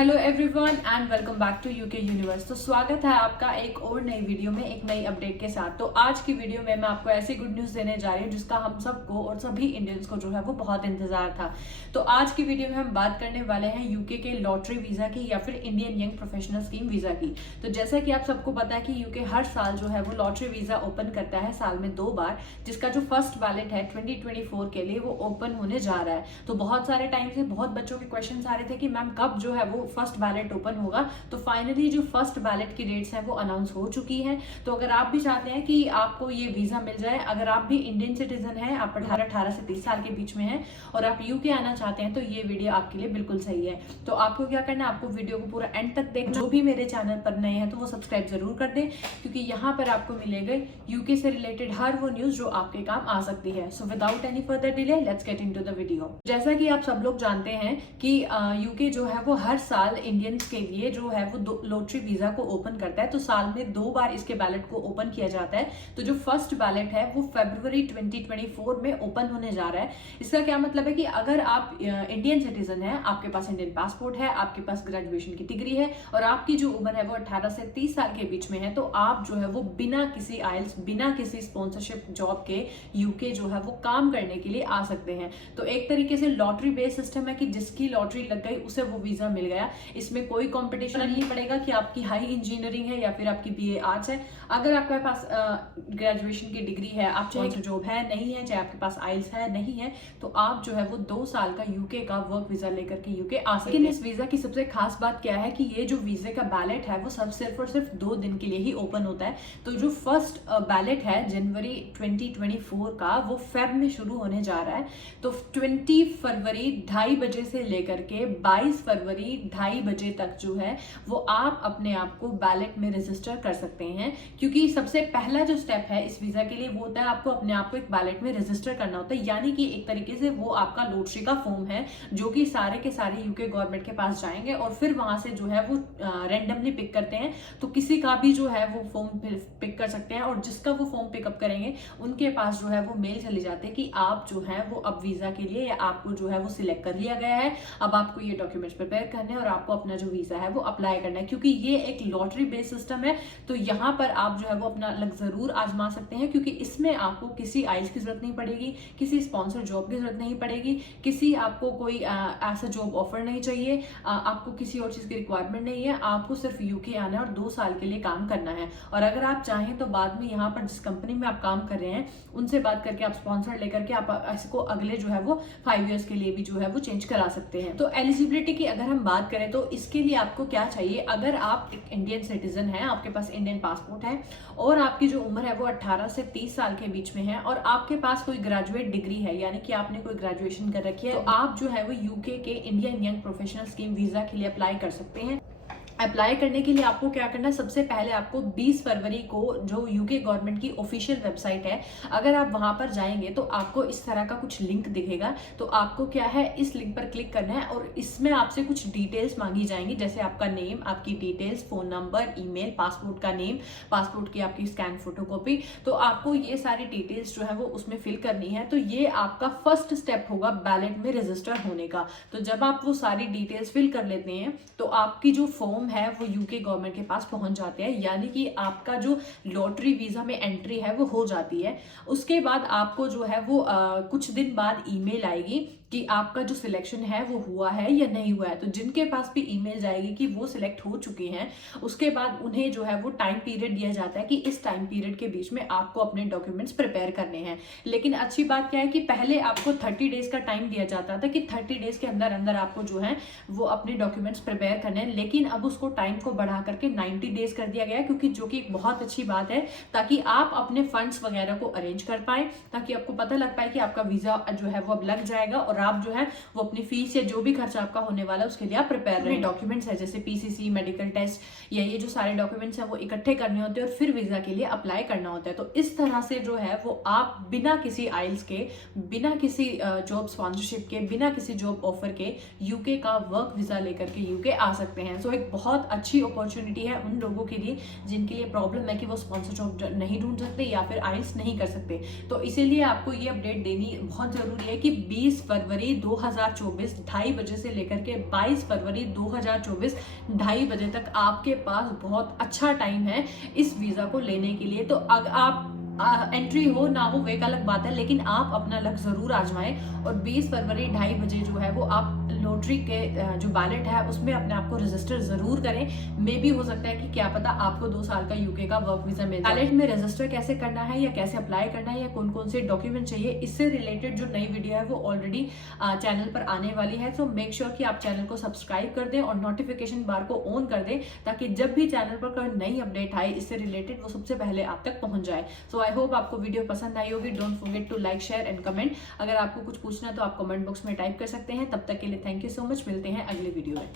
Hello everyone and welcome back to UK universe. तो स्वागत है आपका एक और नई वीडियो में, एक नई अपडेट के साथ। तो आज की वीडियो में मैं आपको ऐसी गुड न्यूज़ देने जा रही हूँ जिसका हम सबको और सभी इंडियंस को जो है वो बहुत इंतजार था। तो आज की वीडियो में हम बात करने वाले हैं यूके के लॉटरी वीज़ा की या फिर Indian young professional scheme visa की। तो जैसा कि आप सबको पता है कि यूके हर साल जो है वो लॉटरी वीज़ा ओपन करता है साल में 2 बार, जिसका जो फर्स्ट बैलेट है 2024 के लिए वो ओपन होने जा रहा है। तो बहुत सारे टाइम से बहुत बच्चों के क्वेश्चन आ रहे थे कि मैम कब जो है वो फर्स्ट बैलेट ओपन होगा। तो फाइनली जो फर्स्ट बैलेट की डेट्स हैं वो अनाउंस हो चुकी हैं। तो अगर आप भी चाहते हैं कि आपको ये वीजा मिल जाए, अगर आप भी इंडियन सिटीजन हैं, आप 18 से 30 साल के बीच में हैं और आप यूके आना चाहते हैं, तो ये वीडियो आपके लिए बिल्कुल सही है। तो आपको क्या करना है, आपको वीडियो को पूरा एंड तक देखना। जो भी मेरे चैनल पर नए हैं तो वो सब्सक्राइब जरूर कर दें, क्योंकि यहाँ पर आपको मिलेगा यूके से रिलेटेड हर वो न्यूज जो आपके काम आ सकती है। So without any further delay let's get into the video. जैसा कि आप सब लोग जानते हैं कि यूके जो है वो हर साल इंडियंस के लिए जो है वो लॉटरी वीजा को ओपन करता है। तो साल में 2 बार इसके बैलेट को ओपन किया जाता है। तो जो फर्स्ट बैलेट है वो फरवरी 2024 में ओपन होने जा रहा है। इसका क्या मतलब है कि अगर आप इंडियन सिटीजन हैं, आपके पास इंडियन पासपोर्ट है, आपके पास ग्रेजुएशन की डिग्री है और आपकी जो उम्र है वो 18 से 30 साल के बीच में है, तो आप जो है वो बिना किसी आइल्स, बिना किसी स्पॉन्सरशिप जॉब के यूके जो है वो काम करने के लिए आ सकते हैं। तो एक तरीके से लॉटरी बेस्ड सिस्टम है कि जिसकी लॉटरी लग गई उसे वो वीजा मिल गया। इसमें कोई कंपटीशन नहीं पड़ेगा कि आपकी हाई इंजीनियरिंग है या फिर आपकी बीए आर्ट्स है। अगर आपके पास ग्रेजुएशन की डिग्री है, आप चाहे जॉब है नहीं है, चाहे आपके पास आइल्स है नहीं है, तो आप जो है वो 2 साल का यूके का वर्क वीजा लेकर के यूके आ सकते हैं। लेकिन इस वीजा की सबसे खास बात क्या है कि ये जो वीजे का बैलेट है वो सब सिर्फ और सिर्फ 2 दिन के लिए ही ओपन होता है। तो जो फर्स्ट बैलेट है जनवरी 2024 का, वो फेब में शुरू होने जा रहा है। तो 20 फरवरी 2:30 बजे से लेकर के 22 फरवरी 2:30 बजे तक जो है वो आप अपने आप को बैलेट में रजिस्टर कर सकते हैं। क्योंकि सबसे पहला जो स्टेप है इस वीजा के लिए वो होता है आपको अपने आप को एक बैलेट में रजिस्टर करना होता है। यानी कि एक तरीके से वो आपका लॉटरी का फॉर्म है जो कि सारे के सारे यूके गवर्नमेंट के पास जाएंगे और फिर वहां से जो है वो रैंडमली पिक करते हैं। तो किसी का भी जो है वो फॉर्म पिक कर सकते हैं और जिसका वो फॉर्म पिकअप करेंगे उनके पास जो है वो मेल चली जाते हैं कि आप जो है वो अब वीजा के लिए, या आपको जो है वो सिलेक्ट कर लिया गया है, अब आपको ये डॉक्यूमेंट्स प्रिपेयर करने हैं और आपको अपना जो वीजा है वो अप्लाई करना है। क्योंकि ये एक लॉटरी बेस्ड सिस्टम है, तो यहाँ पर आप जो है वो अपना लक जरूर आजमा सकते हैं, क्योंकि इसमें आपको किसी आइल्स की जरूरत नहीं पड़ेगी, किसी स्पॉन्सर जॉब की जरूरत नहीं पड़ेगी, किसी आपको कोई ऐसा जॉब ऑफर नहीं चाहिए, आपको किसी और चीज की रिक्वायरमेंट नहीं है। आपको सिर्फ यूके आना है और 2 साल के लिए काम करना है। और अगर आप चाहें तो बाद में यहाँ पर जिस कंपनी में आप काम कर रहे हैं उनसे बात करके आप स्पॉन्सर लेकर के आप इसको अगले जो है वो 5 ईयर्स के लिए भी जो है वो चेंज करा सकते हैं। तो एलिजिबिलिटी की अगर हम बात करें तो इसके लिए आपको क्या चाहिए, अगर आप एक इंडियन सिटीजन हैं, आपके पास इंडियन पासपोर्ट है और आपकी जो उम्र है वो 18 से 30 साल के बीच में है और आपके पास कोई ग्रेजुएट डिग्री है, यानी कि आपने कोई ग्रेजुएशन कर रखी है, तो आप जो है वो यूके के Indian young professional scheme visa के लिए अप्लाई कर सकते हैं। अप्लाई करने के लिए आपको क्या करना है, सबसे पहले आपको 20 फरवरी को जो यूके गवर्नमेंट की ऑफिशियल वेबसाइट है, अगर आप वहां पर जाएंगे तो आपको इस तरह का कुछ लिंक दिखेगा। तो आपको क्या है, इस लिंक पर क्लिक करना है और इसमें आपसे कुछ डिटेल्स मांगी जाएंगी, जैसे आपका नेम, आपकी details, phone number, email, passport का नेम, पासपोर्ट की आपकी स्कैन फोटोकॉपी। तो आपको ये सारी डिटेल्स जो है वो उसमें फिल करनी है। तो ये आपका फर्स्ट स्टेप होगा बैलेट में रजिस्टर होने का। तो जब आप वो सारी डिटेल्स फिल कर लेते हैं तो आपकी जो फॉर्म है वो यूके गवर्नमेंट के पास पहुंच जाते हैं, यानी कि आपका जो लॉटरी वीजा में एंट्री है वो हो जाती है। उसके बाद आपको जो है वो कुछ दिन बाद ईमेल आएगी कि आपका जो सिलेक्शन है वो हुआ है या नहीं हुआ है। तो जिनके पास भी ईमेल जाएगी कि वो सिलेक्ट हो चुके हैं, उसके बाद उन्हें जो है वो टाइम पीरियड दिया जाता है कि इस टाइम पीरियड के बीच में आपको अपने डॉक्यूमेंट्स प्रिपेयर करने हैं। लेकिन अच्छी बात क्या है कि पहले आपको 30 डेज का टाइम दिया जाता था कि 30 डेज के अंदर अंदर आपको जो है वो अपने डॉक्यूमेंट्स प्रिपेयर करने हैं, लेकिन अब उसको टाइम को बढ़ा करके 90 डेज कर दिया गया है, क्योंकि जो कि एक बहुत अच्छी बात है, ताकि आप अपने फंड्स वगैरह को अरेंज कर पाए, ताकि आपको पता लग पाए कि आपका वीजा जो है वो अब लग जाएगा और आप जो है वो अपनी फीस या जो भी खर्चा आपका होने वाला है उसके लिए आप प्रिपेयर रहे। डॉक्यूमेंट्स है जैसे पीसीसी, मेडिकल टेस्ट, या ये जो सारे डॉक्यूमेंट्स हैं वो इकट्ठे करने होते हैं और फिर वीजा के लिए अप्लाई करना होता है। तो इस तरह से जो है वो आप बिना किसी आइल्स के, बिना किसी जॉब स्पॉन्सरशिप के, बिना किसी जॉब ऑफर के यूके का वर्क वीजा लेकर के यूके आ सकते हैं। सो एक बहुत अच्छी अपॉर्चुनिटी है उन लोगों के लिए जिनके लिए प्रॉब्लम है कि वो स्पॉन्सर जॉब नहीं ढूंढ सकते या फिर आइल्स नहीं कर सकते। तो इसीलिए आपको ये अपडेट देनी बहुत जरूरी है कि 20 फरवरी फरवरी 2024 2:30 बजे से लेकर के 22 फरवरी 2024 2:30 बजे तक आपके पास बहुत अच्छा टाइम है इस वीजा को लेने के लिए। तो अगर आप एंट्री हो ना हो वो एक अलग बात है, लेकिन आप अपना लक जरूर आजमाएं और 20 फरवरी 2:30 बजे जो है वो आप लॉटरी के जो बैलेट है उसमें अपने आप को रजिस्टर जरूर करें। मे भी हो सकता है कि क्या पता आपको 2 साल का यूके का वर्क वीजा मिल जाए। बैलेट में रजिस्टर कैसे करना है या कैसे अप्लाई करना है या कौन कौन से डॉक्यूमेंट चाहिए, इससे रिलेटेड जो नई वीडियो है वो ऑलरेडी चैनल पर आने वाली है। सो मेक श्योर कि आप चैनल को सब्सक्राइब कर दें और नोटिफिकेशन बार को ऑन कर दें, ताकि जब भी चैनल पर कोई नई अपडेट आए इससे रिलेटेड वो सबसे पहले आप तक पहुंच जाए। सो आई होप आपको वीडियो पसंद आई होगी। Don't forget to like, share and comment. अगर आपको कुछ पूछना है तो आप कमेंट बॉक्स में टाइप कर सकते हैं। तब तक के लिए थैंक यू सो मच। मिलते हैं अगले वीडियो में।